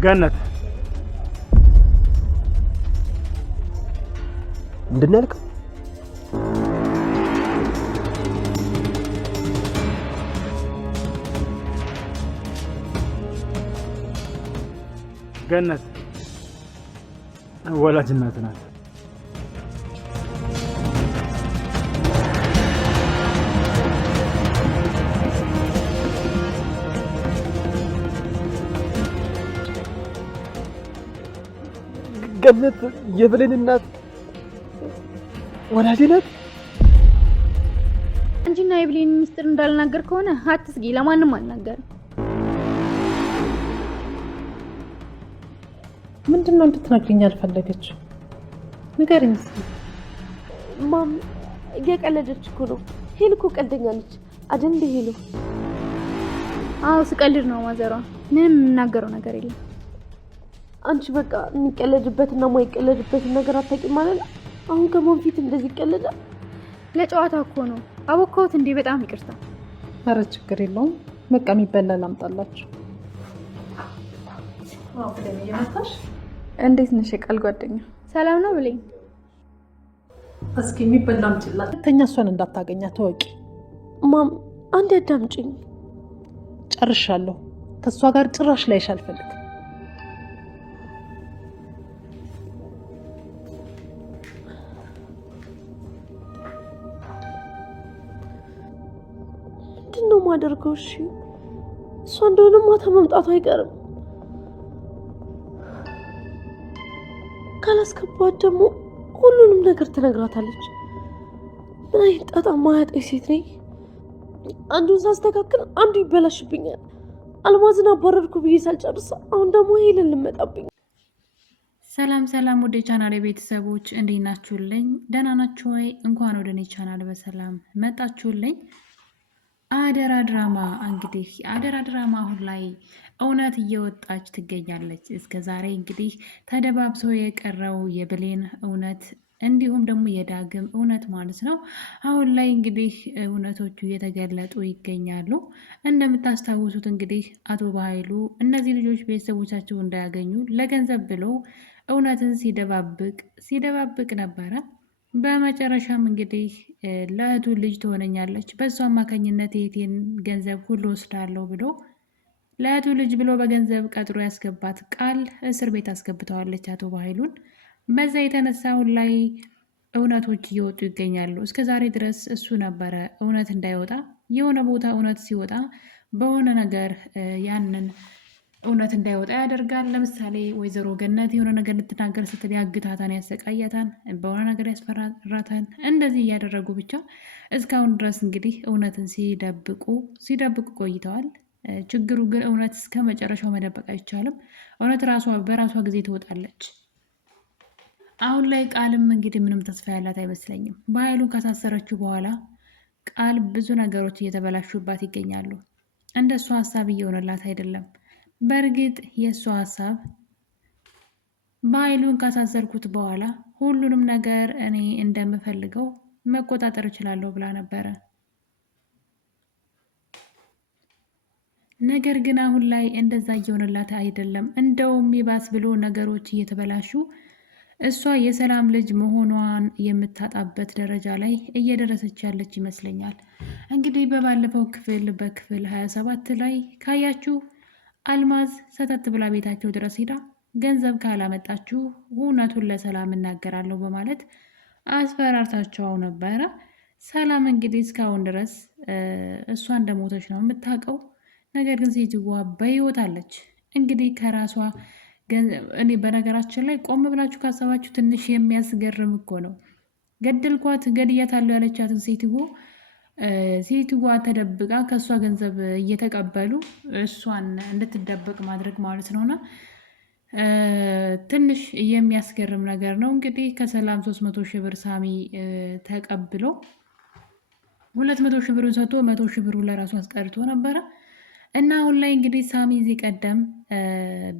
ገነት ምንድን ነው ያልከው? ገነት ወላጅ እናት ናት። ገነት የብሌን እናት ወላጅ ናት። አንቺና የብሌን ሚስጥር እንዳልናገር ከሆነ አትስጊ፣ ለማንም አልናገርም። ምንድነው እንድትነግሪኝ አልፈለገችው? ንገሪኝ እስኪ። ማም እየቀለደች እኮ ነው። ሄሉ እኮ ቀልደኛ ነች አይደል እንዴ ሄሉ? አዎ ስቀልድ ነው ማዘሯ። ምንም የምናገረው ነገር የለም። አንቺ በቃ የሚቀለድበትና የማይቀለድበትን ነገር አታውቂም ማለት ነው። አሁን ከሞን ፊት እንደዚህ ይቀለዳል? ለጨዋታ እኮ ነው። አቦካሁት እንዴ? በጣም ይቅርታ። ኧረ ችግር የለውም። በቃ የሚበላ ላምጣላችሁ። እንዴት ነሽ የቃል ጓደኛ? ሰላም ነው ብለኝ። እስኪ የሚበላ አምጪላት። ሁለተኛ እሷን እንዳታገኛት ተወቂ። ማም አንድ አዳምጪኝ። ጨርሻለሁ። ከእሷ ጋር ጭራሽ ላይሽ አልፈልግም። ምንድነው ማደርገው? እሺ እሷ እንደሆነ ማታ መምጣቱ አይቀርም። ካላስገባት ደግሞ ሁሉንም ነገር ትነግራታለች። ምን አይነት ጣጣ ማያጠኝ ሴት ነኝ። አንዱን ሳስተካክል አንዱ ይበላሽብኛል። አልማዝን አባረርኩ ብዬ ሳልጨርስ አሁን ደግሞ ሄለን ልመጣብኝ። ሰላም ሰላም፣ ወደ ቻናል ቤተሰቦች እንዴት ናችሁልኝ? ደህና ናችሁ ወይ? እንኳን ወደ እኔ ቻናል በሰላም መጣችሁልኝ። አደራ ድራማ እንግዲህ አደራ ድራማ አሁን ላይ እውነት እየወጣች ትገኛለች። እስከ ዛሬ እንግዲህ ተደባብሶ የቀረው የብሌን እውነት እንዲሁም ደግሞ የዳግም እውነት ማለት ነው። አሁን ላይ እንግዲህ እውነቶቹ እየተገለጡ ይገኛሉ። እንደምታስታውሱት እንግዲህ አቶ በኃይሉ እነዚህ ልጆች ቤተሰቦቻቸው እንዳያገኙ ለገንዘብ ብሎ እውነትን ሲደባብቅ ነበረ። በመጨረሻም እንግዲህ ለእህቱ ልጅ ትሆነኛለች፣ በእሱ አማካኝነት የቴን ገንዘብ ሁሉ ወስዳለሁ ብሎ ለእህቱ ልጅ ብሎ በገንዘብ ቀጥሮ ያስገባት ቃል እስር ቤት አስገብተዋለች አቶ በኃይሉን። በዛ የተነሳ አሁን ላይ እውነቶች እየወጡ ይገኛሉ። እስከ ዛሬ ድረስ እሱ ነበረ እውነት እንዳይወጣ፣ የሆነ ቦታ እውነት ሲወጣ በሆነ ነገር ያንን እውነት እንዳይወጣ ያደርጋል። ለምሳሌ ወይዘሮ ገነት የሆነ ነገር ልትናገር ስትል ያግታታን፣ ያሰቃያታን፣ በሆነ ነገር ያስፈራራታን። እንደዚህ እያደረጉ ብቻ እስካሁን ድረስ እንግዲህ እውነትን ሲደብቁ ቆይተዋል። ችግሩ ግን እውነት እስከ መጨረሻው መደበቅ አይቻልም። እውነት በራሷ ጊዜ ትወጣለች። አሁን ላይ ቃልም እንግዲህ ምንም ተስፋ ያላት አይመስለኝም። በኃይሉ ካሳሰረችው በኋላ ቃል ብዙ ነገሮች እየተበላሹባት ይገኛሉ። እንደ እሷ ሀሳብ እየሆነላት አይደለም። በእርግጥ የእሷ ሀሳብ በኃይሉን ካሳሰርኩት በኋላ ሁሉንም ነገር እኔ እንደምፈልገው መቆጣጠር እችላለሁ ብላ ነበረ። ነገር ግን አሁን ላይ እንደዛ እየሆነላት አይደለም። እንደውም ይባስ ብሎ ነገሮች እየተበላሹ እሷ የሰላም ልጅ መሆኗን የምታጣበት ደረጃ ላይ እየደረሰች ያለች ይመስለኛል። እንግዲህ በባለፈው በክፍል 27 ላይ ካያችሁ አልማዝ ሰተት ብላ ቤታቸው ድረስ ሄዳ ገንዘብ ካላመጣችሁ እውነቱን ለሰላም እናገራለሁ በማለት አስፈራርታቸው ነበረ። ሰላም እንግዲህ እስካሁን ድረስ እሷ እንደሞተች ነው የምታውቀው። ነገር ግን ሴትዋ በሕይወት አለች። እንግዲህ ከራሷ እኔ በነገራችን ላይ ቆም ብላችሁ ካሰባችሁ ትንሽ የሚያስገርም እኮ ነው። ገደልኳት ገድያታለሁ ያለቻትን ሴትዋ ተደብቃ ከእሷ ገንዘብ እየተቀበሉ እሷን እንድትደበቅ ማድረግ ማለት ነውና ትንሽ የሚያስገርም ነገር ነው። እንግዲህ ከሰላም 300 ሺህ ብር ሳሚ ተቀብሎ 200 ሺህ ብሩን ሰጥቶ 100 ሺህ ብሩን ለራሱ አስቀርቶ ነበረ እና አሁን ላይ እንግዲህ ሳሚ እዚህ ቀደም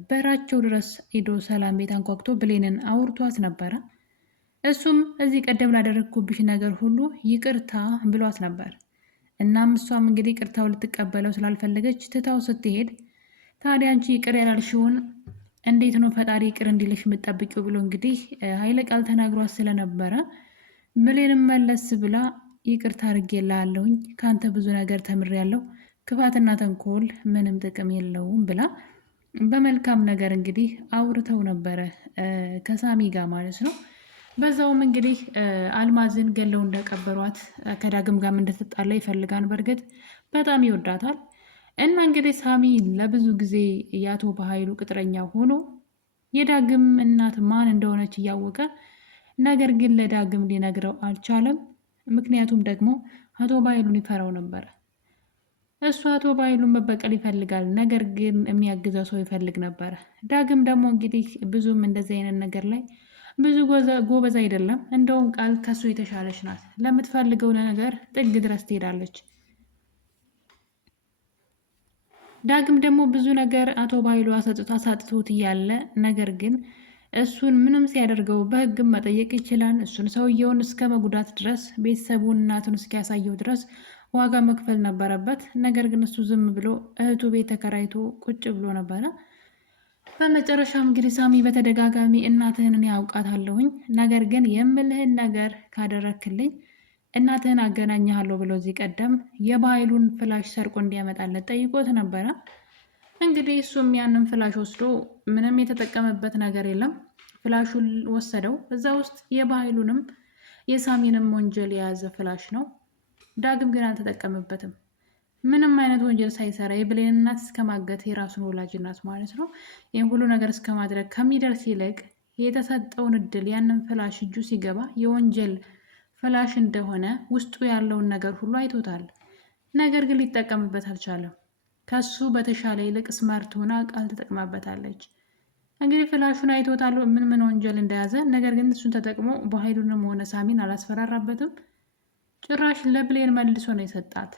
በራቸው ድረስ ሄዶ ሰላም ቤት አንኳኩቶ ብሌንን አውርቷት ነበረ። እሱም እዚህ ቀደም ላደረግኩብሽ ነገር ሁሉ ይቅርታ ብሏት ነበር። እናም እሷም እንግዲህ ቅርታው ልትቀበለው ስላልፈለገች ትታው ስትሄድ ታዲያ አንቺ ይቅር ያላልሽውን እንዴት ነው ፈጣሪ ይቅር እንዲልሽ የምትጠብቂው ብሎ እንግዲህ ኃይለ ቃል ተናግሯት ስለነበረ ብሌንም መለስ ብላ ይቅርታ አድርጌልሃለሁኝ ከአንተ ብዙ ነገር ተምሬያለሁ፣ ክፋትና ተንኮል ምንም ጥቅም የለውም ብላ በመልካም ነገር እንግዲህ አውርተው ነበረ ከሳሚ ጋር ማለት ነው። በዛውም እንግዲህ አልማዝን ገለው እንደቀበሯት ከዳግም ጋር እንደተጣላ ይፈልጋል። በእርግጥ በጣም ይወዳታል እና እንግዲህ ሳሚ ለብዙ ጊዜ የአቶ በኃይሉ ቅጥረኛ ሆኖ የዳግም እናት ማን እንደሆነች እያወቀ ነገር ግን ለዳግም ሊነግረው አልቻለም። ምክንያቱም ደግሞ አቶ በኃይሉን ይፈራው ነበረ። እሱ አቶ በኃይሉን መበቀል ይፈልጋል፣ ነገር ግን የሚያግዘው ሰው ይፈልግ ነበረ። ዳግም ደግሞ እንግዲህ ብዙም እንደዚህ አይነት ነገር ላይ ብዙ ጎበዝ አይደለም። እንደውም ቃል ከሱ የተሻለች ናት። ለምትፈልገው ነገር ጥግ ድረስ ትሄዳለች። ዳግም ደግሞ ብዙ ነገር አቶ በኃይሉ አሳጥቶት እያለ ነገር ግን እሱን ምንም ሲያደርገው በሕግም መጠየቅ ይችላል። እሱን ሰውየውን እስከ መጉዳት ድረስ ቤተሰቡን እናቱን እስኪያሳየው ድረስ ዋጋ መክፈል ነበረበት። ነገር ግን እሱ ዝም ብሎ እህቱ ቤት ተከራይቶ ቁጭ ብሎ ነበረ። በመጨረሻም እንግዲህ ሳሚ በተደጋጋሚ እናትህን እኔ አውቃታለሁኝ፣ ነገር ግን የምልህን ነገር ካደረክልኝ እናትህን አገናኝሃለሁ ብሎ እዚህ ቀደም የበኃይሉን ፍላሽ ሰርቆ እንዲያመጣለት ጠይቆት ነበረ። እንግዲህ እሱም ያንን ፍላሽ ወስዶ ምንም የተጠቀመበት ነገር የለም። ፍላሹን ወሰደው። እዛ ውስጥ የበኃይሉንም የሳሚንም ወንጀል የያዘ ፍላሽ ነው። ዳግም ግን አልተጠቀመበትም። ምንም አይነት ወንጀል ሳይሰራ የብሌን እናት እስከ ማገት የራሱን ወላጅ እናት ማለት ነው ይህን ሁሉ ነገር እስከ ማድረግ ከሚደርስ ይልቅ የተሰጠውን እድል ያንን ፍላሽ እጁ ሲገባ የወንጀል ፍላሽ እንደሆነ ውስጡ ያለውን ነገር ሁሉ አይቶታል። ነገር ግን ሊጠቀምበት አልቻለም። ከሱ በተሻለ ይልቅ ስማርት ሆና ቃል ተጠቅማበታለች። እንግዲህ ፍላሹን አይቶታል ምን ምን ወንጀል እንደያዘ። ነገር ግን እሱን ተጠቅሞ በኃይሉንም ሆነ ሳሚን አላስፈራራበትም። ጭራሽ ለብሌን መልሶ ነው የሰጣት።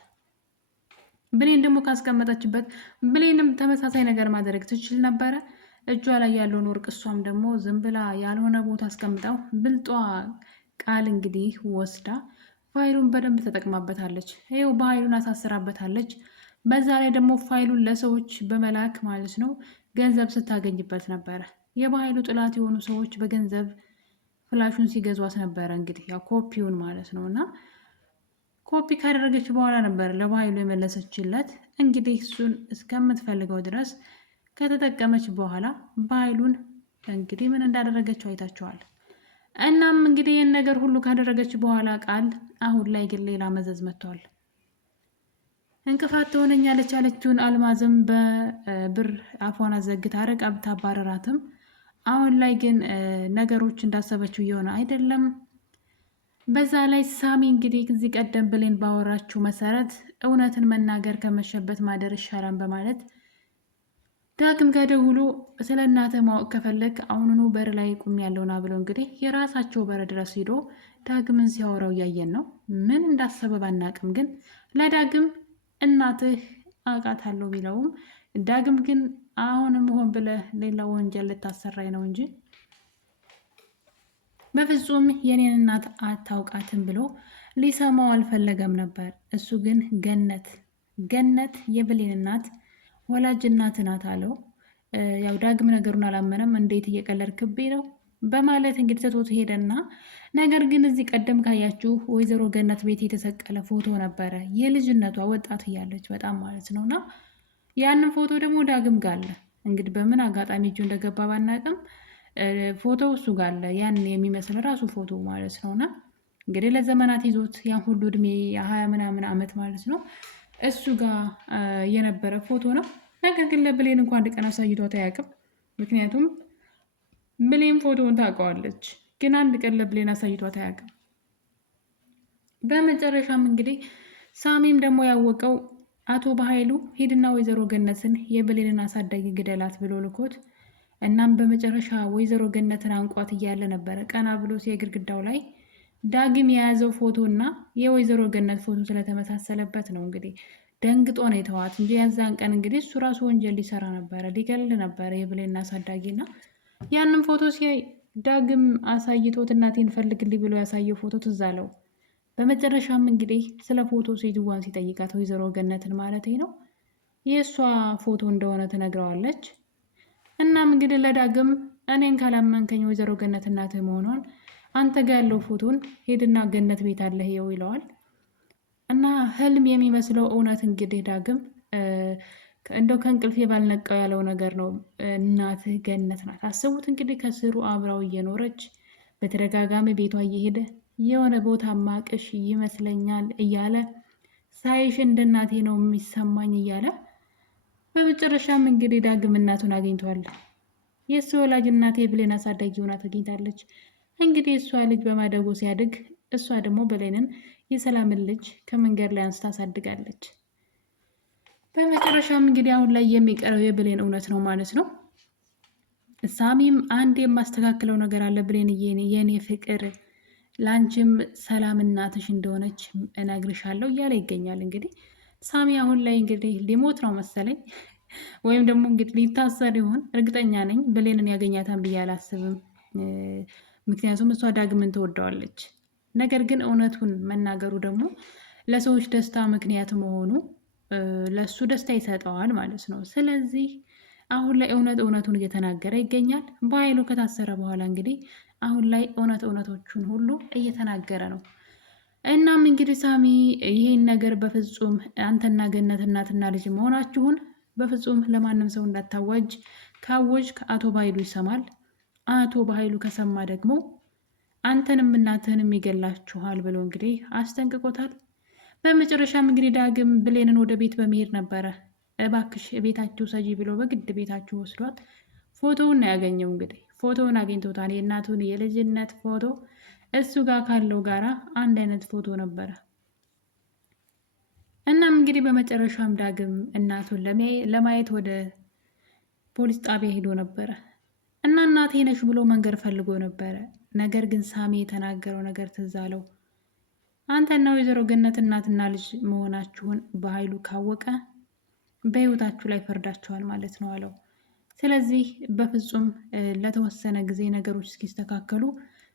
ብሌን ደግሞ ካስቀመጠችበት ብሌንም ተመሳሳይ ነገር ማድረግ ትችል ነበረ። እጇ ላይ ያለውን ወርቅ እሷም ደግሞ ዝም ብላ ያልሆነ ቦታ አስቀምጠው ብልጧ ቃል እንግዲህ ወስዳ ፋይሉን በደንብ ተጠቅማበታለች። ይኸው በኃይሉን አሳስራበታለች። በዛ ላይ ደግሞ ፋይሉን ለሰዎች በመላክ ማለት ነው ገንዘብ ስታገኝበት ነበረ። የበኃይሉ ጥላት የሆኑ ሰዎች በገንዘብ ፍላሹን ሲገዟት ነበረ። እንግዲህ ያው ኮፒውን ማለት ነው እና ኮፒ ካደረገች በኋላ ነበር ለበኃይሉ የመለሰችለት። እንግዲህ እሱን እስከምትፈልገው ድረስ ከተጠቀመች በኋላ በኃይሉን እንግዲህ ምን እንዳደረገችው አይታችኋል። እናም እንግዲህ ይህን ነገር ሁሉ ካደረገች በኋላ ቃል አሁን ላይ ግን ሌላ መዘዝ መጥቷል። እንቅፋት ትሆነኛለች ያለችውን አልማዝም በብር አፏን አዘግታ አረቃ ብታባረራትም አሁን ላይ ግን ነገሮች እንዳሰበችው እየሆነ አይደለም። በዛ ላይ ሳሚ እንግዲህ እዚህ ቀደም ብሌን ባወራችው መሰረት እውነትን መናገር ከመሸበት ማደር ይሻላል በማለት ዳግም ጋር ደውሎ ስለ እናተ ማወቅ ከፈለግ አሁኑኑ በር ላይ ቁም ያለውና ብለው እንግዲህ የራሳቸው በር ድረስ ሂዶ ዳግምን ሲያወራው እያየን ነው። ምን እንዳሰበ ባናቅም ግን ለዳግም እናትህ አውቃታለሁ ቢለውም ዳግም ግን አሁንም ሆን ብለህ ሌላ ወንጀል ልታሰራኝ ነው እንጂ በፍጹም የኔን እናት አታውቃትም ብሎ ሊሰማው አልፈለገም ነበር። እሱ ግን ገነት የብሌን እናት ወላጅ እናት ናት አለው። ያው ዳግም ነገሩን አላመነም። እንዴት እየቀለድክብኝ ነው በማለት እንግዲህ ትቶት ሄደና ነገር ግን እዚህ ቀደም ካያችሁ ወይዘሮ ገነት ቤት የተሰቀለ ፎቶ ነበረ የልጅነቷ ወጣት እያለች በጣም ማለት ነውና ያንን ፎቶ ደግሞ ዳግም ጋር አለ። እንግዲህ በምን አጋጣሚ እጁ እንደገባ ባናቅም ፎቶው እሱ ጋር አለ። ያን የሚመስል ራሱ ፎቶ ማለት ነውና እንግዲህ ለዘመናት ይዞት ያን ሁሉ እድሜ የ20 ምናምን ዓመት ማለት ነው እሱ ጋር የነበረ ፎቶ ነው። ነገር ግን ለብሌን እንኳን አንድ ቀን አሳይቷት አያውቅም። ምክንያቱም ብሌን ፎቶውን ታውቀዋለች፣ ግን አንድ ቀን ለብሌን አሳይቷት አያውቅም። በመጨረሻም እንግዲህ ሳሚም ደግሞ ያወቀው አቶ በኃይሉ ሂድና ወይዘሮ ገነትን የብሌንን አሳዳጊ ግደላት ብሎ ልኮት፣ እናም በመጨረሻ ወይዘሮ ገነትን አንቋት እያለ ነበረ ቀና ብሎ የግድግዳው ላይ ዳግም የያዘው ፎቶ እና የወይዘሮ ገነት ፎቶ ስለተመሳሰለበት ነው እንግዲህ ደንግጦ ነው የተዋት እንጂ ያዛን ቀን እንግዲህ እሱ ራሱ ወንጀል ሊሰራ ነበረ፣ ሊገል ነበረ የብሌን አሳዳጊና ያንን ፎቶ ሲያይ ዳግም አሳይቶት እናቴን ፈልግልኝ ብሎ ያሳየው ፎቶ ትዝ አለው። በመጨረሻም እንግዲህ ስለ ፎቶ ሴትዋን ሲጠይቃት ወይዘሮ ገነትን ማለት ነው የእሷ ፎቶ እንደሆነ ትነግረዋለች። እናም እንግዲህ ለዳግም እኔን ካላመንከኝ ወይዘሮ ገነት እናትህ መሆኗን አንተ ጋር ያለው ፎቶን ሄድና ገነት ቤት አለህ ይኸው ይለዋል። እና ህልም የሚመስለው እውነት እንግዲህ ዳግም እንደው ከእንቅልፌ ባልነቃው ያለው ነገር ነው። እናትህ ገነት ናት። አስቡት እንግዲህ ከስሩ አብራው እየኖረች በተደጋጋሚ ቤቷ እየሄደ የሆነ ቦታ ማቅሽ ይመስለኛል እያለ ሳይሽ እንደ እናቴ ነው የሚሰማኝ እያለ በመጨረሻም እንግዲህ ዳግም እናቱን አግኝቷል። የእሱ ወላጅ እናቴ ብሌን አሳዳጊ ሆና ተገኝታለች። እንግዲህ እሷ ልጅ በማደጎ ሲያድግ እሷ ደግሞ ብሌንን የሰላምን ልጅ ከመንገድ ላይ አንስታ አሳድጋለች። በመጨረሻም እንግዲህ አሁን ላይ የሚቀረው የብሌን እውነት ነው ማለት ነው። ሳሚም አንድ የማስተካክለው ነገር አለ ብሌን፣ የኔ ፍቅር ለአንቺም ሰላም እናትሽ እንደሆነች እነግርሻለሁ እያለ ይገኛል። እንግዲህ ሳሚ አሁን ላይ እንግዲህ ሊሞት ነው መሰለኝ፣ ወይም ደግሞ እንግዲህ ሊታሰር ይሆን እርግጠኛ ነኝ። ብሌንን ያገኛታን ብዬ አላስብም። ምክንያቱም እሷ ዳግምን ትወደዋለች። ነገር ግን እውነቱን መናገሩ ደግሞ ለሰዎች ደስታ ምክንያት መሆኑ ለሱ ደስታ ይሰጠዋል ማለት ነው። ስለዚህ አሁን ላይ እውነቱን እየተናገረ ይገኛል። በኃይሉ ከታሰረ በኋላ እንግዲህ አሁን ላይ እውነቶቹን ሁሉ እየተናገረ ነው። እናም እንግዲህ ሳሚ ይሄን ነገር በፍጹም አንተና ገነት እናትና ልጅ መሆናችሁን በፍጹም ለማንም ሰው እንዳታዋጅ፣ ካወጅ ከአቶ በኃይሉ ይሰማል። አቶ በኃይሉ ከሰማ ደግሞ አንተንም እናትህንም ይገላችኋል ብሎ እንግዲህ አስጠንቅቆታል። በመጨረሻም እንግዲህ ዳግም ብሌንን ወደ ቤት በመሄድ ነበረ እባክሽ ቤታችሁ ሰጂ ብሎ በግድ ቤታችሁ ወስዷት ፎቶውን ነው ያገኘው። እንግዲህ ፎቶውን አግኝቶታል። የእናቱን የልጅነት ፎቶ እሱ ጋር ካለው ጋራ አንድ አይነት ፎቶ ነበረ። እናም እንግዲህ በመጨረሻም ዳግም እናቱን ለማየት ወደ ፖሊስ ጣቢያ ሄዶ ነበረ እና እናቴ ነሽ ብሎ መንገር ፈልጎ ነበረ። ነገር ግን ሳሚ የተናገረው ነገር ትዝ አለው። አንተና ወይዘሮ ገነት እናትና ልጅ መሆናችሁን በኃይሉ ካወቀ በህይወታችሁ ላይ ፈርዳችኋል ማለት ነው አለው። ስለዚህ በፍጹም ለተወሰነ ጊዜ ነገሮች እስኪስተካከሉ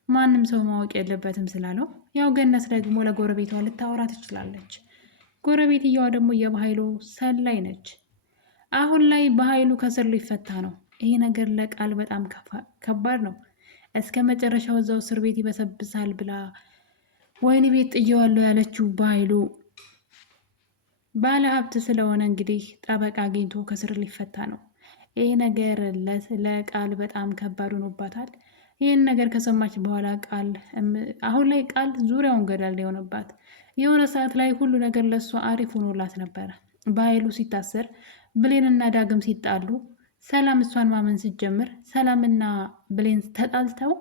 ማንም ሰው ማወቅ የለበትም ስላለው፣ ያው ገነት ደግሞ ለጎረቤቷ ልታወራ ትችላለች። ጎረቤትየዋ ደግሞ የበኃይሉ ሰላይ ነች። አሁን ላይ በኃይሉ ከስር ሊፈታ ነው። ይሄ ነገር ለቃል በጣም ከባድ ነው። እስከ መጨረሻው እዛው እስር ቤት ይበሰብሳል ብላ ወይኒ ቤት ጥየዋለሁ ያለችው በኃይሉ ባለ ሀብት ስለሆነ እንግዲህ ጠበቃ አግኝቶ ከስር ሊፈታ ነው። ይህ ነገር ለቃል በጣም ከባድ ሆኖባታል። ይህን ነገር ከሰማች በኋላ ቃል አሁን ላይ ቃል ዙሪያውን ገደል የሆነባት፣ የሆነ ሰዓት ላይ ሁሉ ነገር ለእሷ አሪፍ ሆኖላት ነበረ። በኃይሉ ሲታሰር ብሌንና ዳግም ሲጣሉ ሰላም እሷን ማመን ስትጀምር ሰላምና ብሌን ተጣልተው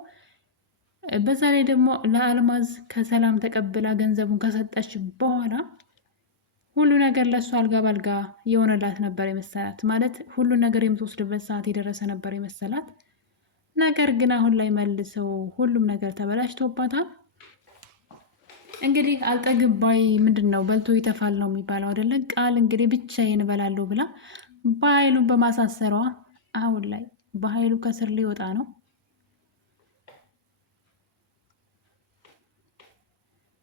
በዛ ላይ ደግሞ ለአልማዝ ከሰላም ተቀብላ ገንዘቡን ከሰጠች በኋላ ሁሉ ነገር ለእሱ አልጋ ባልጋ የሆነላት ነበር የመሰላት። ማለት ሁሉ ነገር የምትወስድበት ሰዓት የደረሰ ነበር የመሰላት። ነገር ግን አሁን ላይ መልሰው ሁሉም ነገር ተበላሽቶባታል። እንግዲህ አልጠግባይ ምንድን ነው በልቶ ይተፋል ነው የሚባለው አይደለም። ቃል እንግዲህ ብቻዬን እበላለሁ ብላ በኃይሉን በማሳሰሯ አሁን ላይ በኃይሉ ከስር ሊወጣ ነው።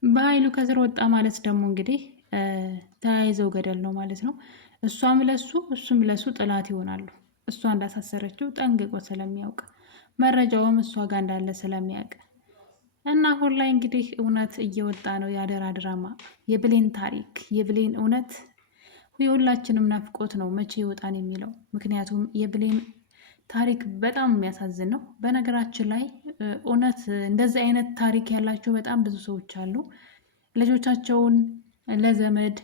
በኃይሉ ከስር ወጣ ማለት ደግሞ እንግዲህ ተያይዘው ገደል ነው ማለት ነው። እሷም ለሱ እሱም ለሱ ጥላት ይሆናሉ። እሷ እንዳሳሰረችው ጠንቅቆ ስለሚያውቅ መረጃውም እሷ ጋር እንዳለ ስለሚያውቅ እና አሁን ላይ እንግዲህ እውነት እየወጣ ነው። የአደራ ድራማ የብሌን ታሪክ የብሌን እውነት የሁላችንም ናፍቆት ነው መቼ ይወጣን የሚለው። ምክንያቱም የብሌን ታሪክ በጣም የሚያሳዝን ነው። በነገራችን ላይ እውነት እንደዚህ አይነት ታሪክ ያላቸው በጣም ብዙ ሰዎች አሉ። ልጆቻቸውን ለዘመድ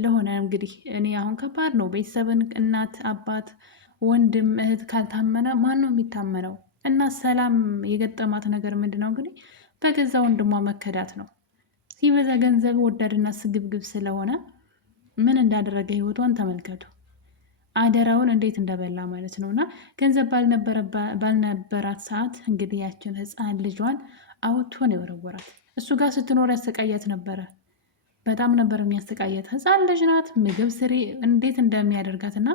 ለሆነ እንግዲህ እኔ አሁን ከባድ ነው። ቤተሰብን እናት፣ አባት፣ ወንድም፣ እህት ካልታመነ ማን ነው የሚታመነው? እና ሰላም የገጠማት ነገር ምንድን ነው እንግዲህ በገዛ ወንድሟ መከዳት ነው። ሲበዛ ገንዘብ ወዳድና ስግብግብ ስለሆነ ምን እንዳደረገ ህይወቷን ተመልከቱ። አደራውን እንዴት እንደበላ ማለት ነው። እና ገንዘብ ባልነበራት ሰዓት እንግዲህ ያችን ህፃን ልጇን አውጥቶ ነው የወረወራት። እሱ ጋር ስትኖር ያሰቃያት ነበረ። በጣም ነበር የሚያሰቃያት። ህፃን ልጅ ናት። ምግብ ስሪ እንዴት እንደሚያደርጋት እና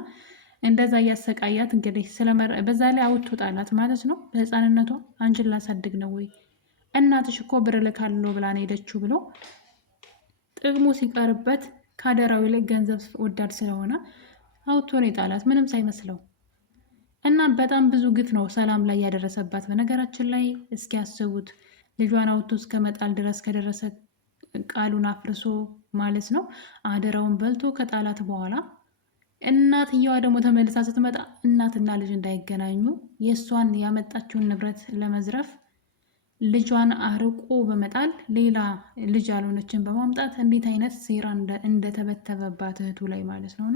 እንደዛ እያሰቃያት እንግዲህ በዛ ላይ አውጥቶ ጣላት ማለት ነው። በህፃንነቷ አንቺን ላሳድግ ነው ወይ እናትሽ እኮ ብር ልካለሁ ብላ ነው ሄደችው ብሎ ጥቅሙ ሲቀርበት ከአደራዊ ላይ ገንዘብ ወዳድ ስለሆነ አውጥቶ ነው የጣላት ምንም ሳይመስለው። እና በጣም ብዙ ግፍ ነው ሰላም ላይ ያደረሰባት። በነገራችን ላይ እስኪያስቡት ልጇን አውጥቶ እስከ መጣል ድረስ ከደረሰ ቃሉን አፍርሶ ማለት ነው አደራውን በልቶ ከጣላት በኋላ እናትየዋ ደግሞ ተመልሳ ስትመጣ እናትና ልጅ እንዳይገናኙ የእሷን ያመጣችውን ንብረት ለመዝረፍ ልጇን አርቆ በመጣል ሌላ ልጅ ያልሆነችን በማምጣት እንዴት አይነት ሴራ እንደተበተበባት እህቱ ላይ ማለት ነው።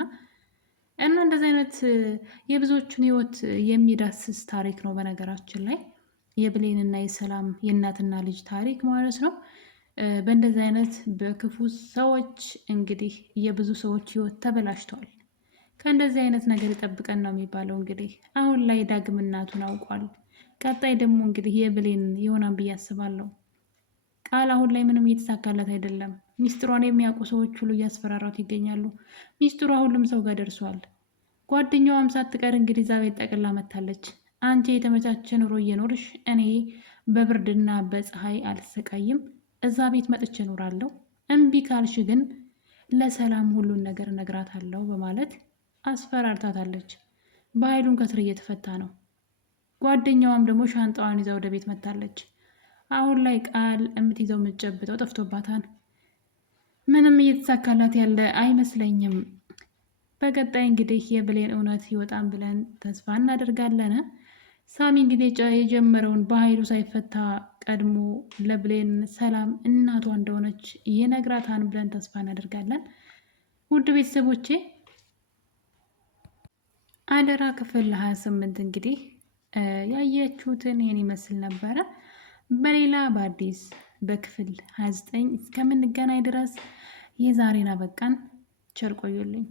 እና እንደዚህ አይነት የብዙዎቹን ህይወት የሚዳስስ ታሪክ ነው። በነገራችን ላይ የብሌንና የሰላም የእናትና ልጅ ታሪክ ማለት ነው። በእንደዚህ አይነት በክፉ ሰዎች እንግዲህ የብዙ ሰዎች ህይወት ተበላሽተዋል። ከእንደዚህ አይነት ነገር ይጠብቀን ነው የሚባለው። እንግዲህ አሁን ላይ ዳግም እናቱን አውቋል። ቀጣይ ደግሞ እንግዲህ የብሌን ይሆናል ብዬ አስባለሁ። ቃል አሁን ላይ ምንም እየተሳካለት አይደለም። ሚስጥሯን የሚያውቁ ሰዎች ሁሉ እያስፈራራት ይገኛሉ። ሚስጥሯ ሁሉም ሰው ጋር ደርሷል። ጓደኛዋም ሳትቀር እንግዲህ እዛ ቤት ጠቅላ መታለች። አንቺ የተመቻቸ ኑሮ እየኖርሽ እኔ በብርድና በፀሐይ አልሰቃይም፣ እዛ ቤት መጥቼ እኖራለሁ። እምቢ ካልሽ ግን ለሰላም ሁሉን ነገር እነግራታለሁ በማለት አስፈራርታታለች። በኃይሉን ከስር እየተፈታ ነው። ጓደኛዋም ደግሞ ሻንጣዋን ይዛ ወደ ቤት መታለች። አሁን ላይ ቃል የምትይዘው የምትጨብጠው ጠፍቶባታል። ምንም እየተሳካላት ያለ አይመስለኝም። በቀጣይ እንግዲህ የብሌን እውነት ይወጣን ብለን ተስፋ እናደርጋለን። ሳሚ እንግዲህ የጀመረውን በኃይሉ ሳይፈታ ቀድሞ ለብሌን ሰላም እናቷ እንደሆነች ይነግራታን ብለን ተስፋ እናደርጋለን። ውድ ቤተሰቦቼ አደራ ክፍል 28 እንግዲህ ያያችሁትን ይህን ይመስል ነበረ። በሌላ በአዲስ በክፍል 29 እስከምንገናኝ ድረስ የዛሬን አበቃን። ቸር ቆዩልኝ።